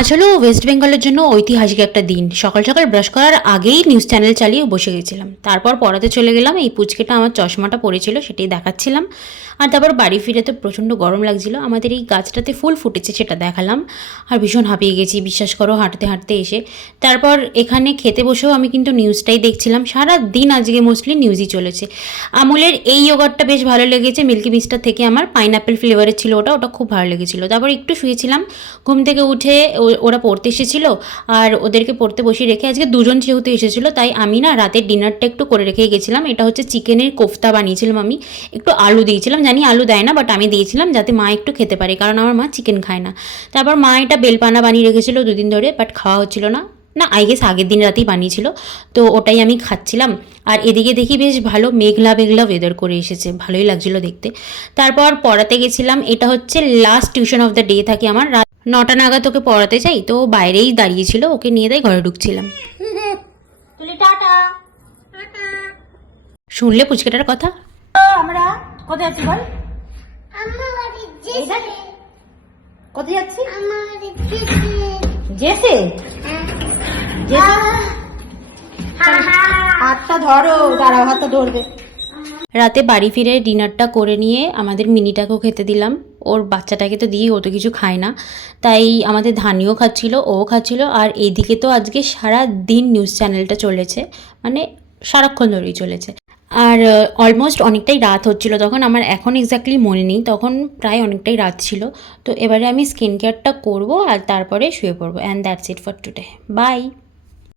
আজ হলো ওয়েস্ট বেঙ্গলের জন্য ঐতিহাসিক একটা দিন। সকাল সকাল ব্রাশ করার আগেই নিউজ চ্যানেল চালিয়ে বসে গেছিলাম। তারপর পড়াতে চলে গেলাম। এই পুচকেটা আমার চশমাটা পড়েছিল, সেটাই দেখাচ্ছিলাম। আর তারপর বাড়ি ফিরে তো প্রচণ্ড গরম লাগছিল। আমাদের এই গাছটাতে ফুল ফুটেছে, সেটা দেখালাম। আর ভীষণ হাঁপিয়ে গেছি, বিশ্বাস করো, হাঁটতে হাঁটতে এসে। তারপর এখানে খেতে বসেও আমি কিন্তু নিউজটাই দেখছিলাম। সারা দিন আজকে মোস্টলি নিউজই চলেছে। আমুলের এই ইয়োগার্টটা বেশ ভালো লেগেছে, মিল্কি মিস্টার থেকে। আমার পাইনঅ্যাপেল ফ্লেভারের ছিল ওটা, ওটা খুব ভালো লেগেছিলো। তারপর একটু শুয়েছিলাম, ঘুম থেকে উঠে ওরা পড়তে এসেছিল। আর ওদেরকে পড়তে বসিয়ে রেখে আজকে দুজন যেহেতু এসেছিলো, তাই আমি না রাতের ডিনারটা একটু করে রেখেই গেছিলাম। এটা হচ্ছে চিকেনের কোফতা বানিয়েছিলাম আমি, একটু আলু দিয়েছিলাম। জানি আলু দেয় না, বাট আমি দিয়েছিলাম যাতে মা একটু খেতে পারে, কারণ আমার মা চিকেন খায় না। তারপর মা এটা বেলপানা বানিয়ে রেখেছিল দুদিন ধরে, বাট খাওয়া হচ্ছিল না। না, আই গেস আগের দিন রাতেই বানিয়েছিল, তো ওটাই আমি খাচ্ছিলাম। আর এদিকে দেখি বেশ ভালো মেঘলা মেঘলা ওয়েদার করে এসেছে, ভালোই লাগছিল দেখতে। তারপর পড়াতে গেছিলাম। এটা হচ্ছে last tuition of the day থাকে আমার। রাত 9টা নাগাদ ওকে পড়াতে চাই, তো বাইরেই দাঁড়িয়েছিল, ওকে নিয়ে তাই ঘরে ঢুকছিলাম। শুনলে পুচকেটার কথা? আমরা কোথায় আছি বল? কোথায় যাচ্ছি? জেসে হাতটা ধরো, দাঁড়াও, হাতটা ধরবে। রাতে বাড়ি ফিরে ডিনারটা করে নিয়ে আমাদের মিনিটাকেও খেতে দিলাম। ওর বাচ্চাটাকে তো দিই, ও তো কিছু খায় না, তাই আমাদের ধানিও খাচ্ছিল, ও খাচ্ছিল। আর এইদিকে তো আজকে সারা দিন নিউজ চ্যানেলটা চলেছে, মানে সারাক্ষণ ধরেই চলেছে। আর অলমোস্ট অনেকটাই রাত হচ্ছিল তখন, আমার এখন এক্স্যাক্টলি মনে নেই, তখন প্রায় অনেকটাই রাত ছিল। তো এবারে আমি স্কিন কেয়ারটা করবো আর তারপরে শুয়ে পড়বো। And that's it for today. By.